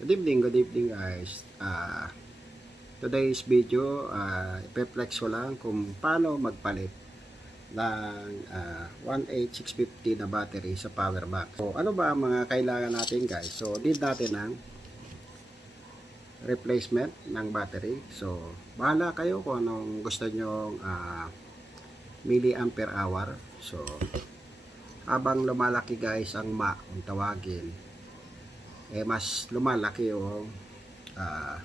Good evening, good evening guys. Ah, today's video, uh, ipeflex ko lang kung paano magpalit ng ah, 18650 na battery sa power bank. So, ano ba ang mga kailangan natin guys? So, need natin ng replacement ng battery. So, bahala kayo kung anong gusto nyong ah, milliampere hour. So, habang lumalaki guys ang ma kung tawagin eh mas lumalaki yung ah,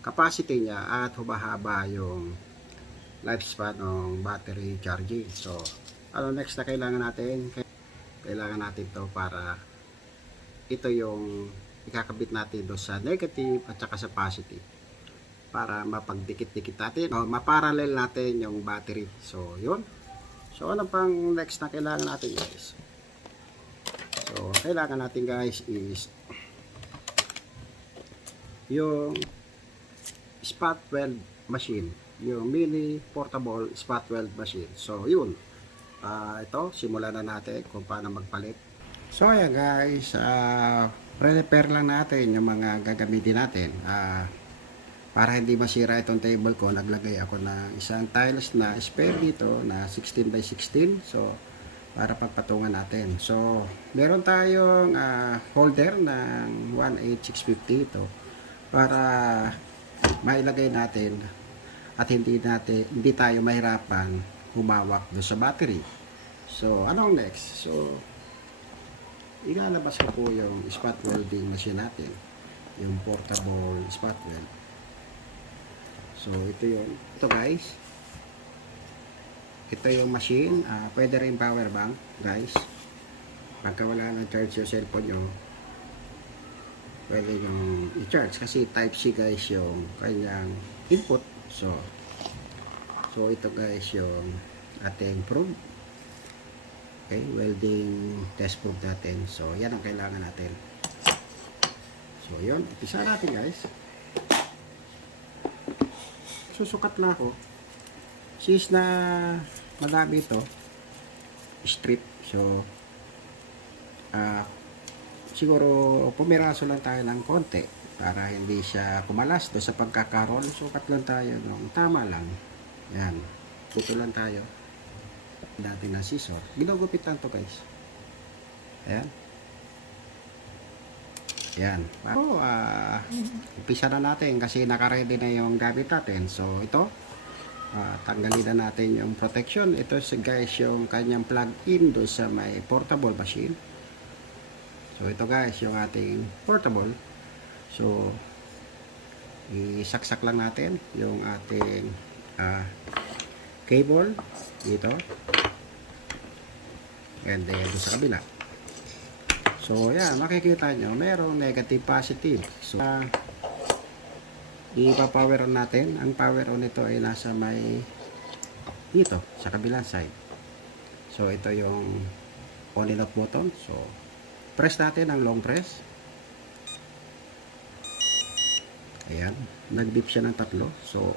capacity niya at humahaba yung lifespan ng battery charging. So ano next na kailangan natin? Kailangan natin to para ito yung ikakabit natin do sa negative at saka sa positive para mapagdikit-dikit natin o maparallel natin yung battery. So yun. So ano pang next na kailangan natin guys? So kailangan natin guys is yung spot weld machine yung mini portable spot weld machine. So yun. Ah, ito simulan na natin kung paano magpalit. So ayan guys uh, prepare lang natin yung mga gagamitin natin. Ah, para hindi masira itong table ko naglagay ako ng isang tiles na spare dito na 16 by 16 so para pagpatungan natin. So meron tayong ah, holder ng 18650 ito para mailagay natin at hindi natin hindi tayo mahirapan humawak do sa battery. So, anong next? So, ilalabas ko po yung spot welding machine natin. Yung portable spot weld. So, ito yun. Ito guys. Ito yung machine. ah pwede rin power bank guys. Pagka wala ng charge yung cellphone nyo, pwede yung i-charge. Kasi type C guys yung kanyang input. So so ito guys yung ating probe okay welding test probe natin. So yan ang kailangan natin. So yun. Umpisa natin guys. Susukat na ako. Since na madami ito strip. So ah siguro pumiraso lang tayo ng konti para hindi siya kumalas do sa pagkakaroon. Sukat lang tayo ng tama lang. Yan. Puto lang tayo. Dati na scissor. Ginugupitan to guys. Ayan. Yan oh, ah umpisa na natin kasi nakaready na yung gamit natin. So ito ah, tanggalin na natin yung protection. Ito guys yung kanyang plug in do sa may portable machine So ito guys, yung ating portable. So isaksak lang natin yung ating ah, cable dito. And then sa kabila. So yan, makikita nyo, merong negative positive. So uh, ipa-power on natin. Ang power on nito ay nasa may dito, sa kabilang side. So ito yung on and off button. So press natin ang long press. Ayan. Nag-beep siya ng tatlo. So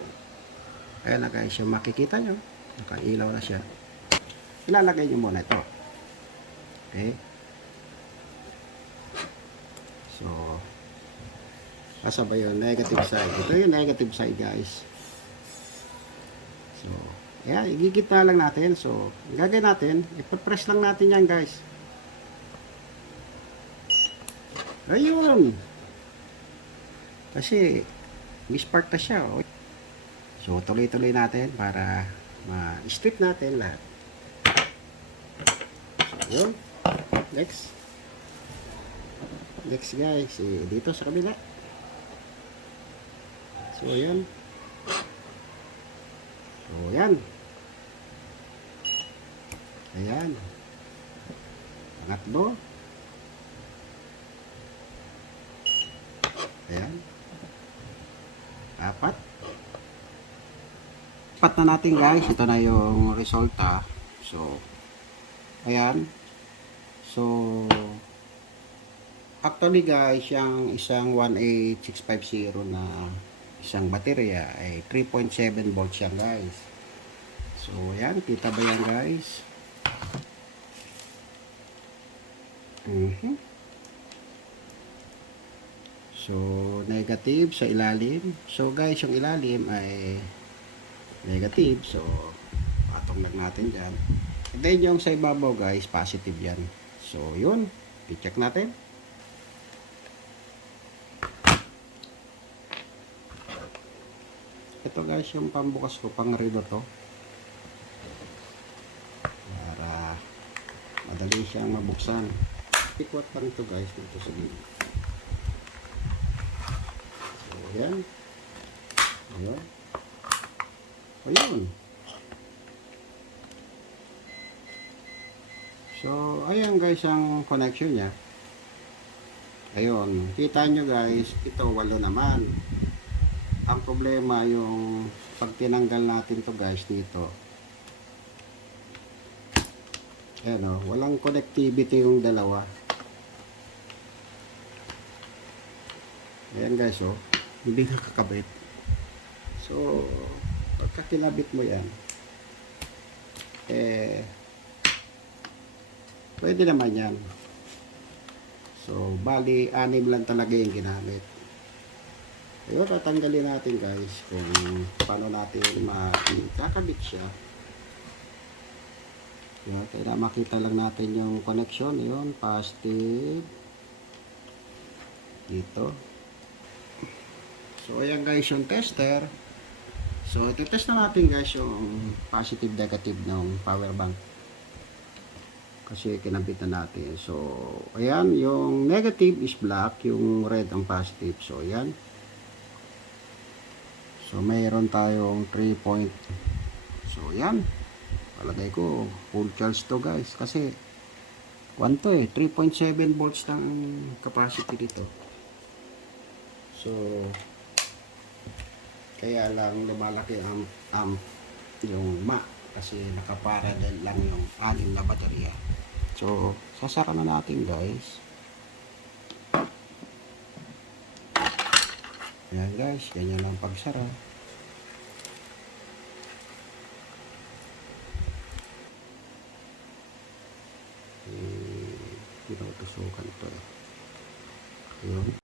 ayan na guys yung makikita nyo nakailaw na siya. Ilalagay nyo muna ito. Okay? So asa ba yun negative side. Ito yung negative side guys. So ayan igigit lang natin. So gagawin natin ipapress lang natin yan guys Ayun. Kasi, mispark na siya. Oh. So, tuloy-tuloy natin para ma-strip natin lahat. So. Next. Next guys, eh, dito sa kabila. So, yan. So, yan. Ayan. Pangatlo. Ayan. Apat. Apat na natin guys. Ito na yung resulta. So, ayan. So, actually guys, yung isang 18650 na isang baterya ay 3.7 volts yan guys. So, ayan. Kita ba yan guys? Mhm. So, negative sa ilalim. So, guys, yung ilalim ay negative. So, patong lang natin dyan. And then, yung sa ibabaw, guys, positive yan. So, yun. I-check natin. Ito, guys, yung pambukas ko, pang relo to. Para madali siyang mabuksan. Ikwat lang ito, guys, dito sa gilid. So, yan. Ayun. Ayun. So, ayan guys ang connection niya. Ayun. Kita nyo guys, ito walo naman. Ang problema yung pag tinanggal natin to guys dito. Ayan o, walang connectivity yung dalawa. Ayan guys oh, hindi nakakabit. So, pagka kinabit mo yan, eh, pwede naman yan. So, bali, anim lang talaga yung ginamit. Ayun, tatanggalin natin guys kung paano natin makakabit siya. Yan, kaya makita lang natin yung connection. Yun, positive. Dito. So, ayan guys yung tester. So, ito-test na natin guys yung positive negative ng power bank. Kasi kinabit na natin. So, ayan, yung negative is black, yung red ang positive. So, ayan. So, mayroon tayong 3 point. So, ayan. Palagay ko, full charge to guys. Kasi, 1 to eh. 3.7 volts ng capacity dito. So, kaya lang lumalaki ang amp yung ma kasi nakaparallel lang yung anim na baterya. So, sasara na natin guys. Ayan guys, ganyan lang pagsara. Eh, pinautusukan to eh. Ayun.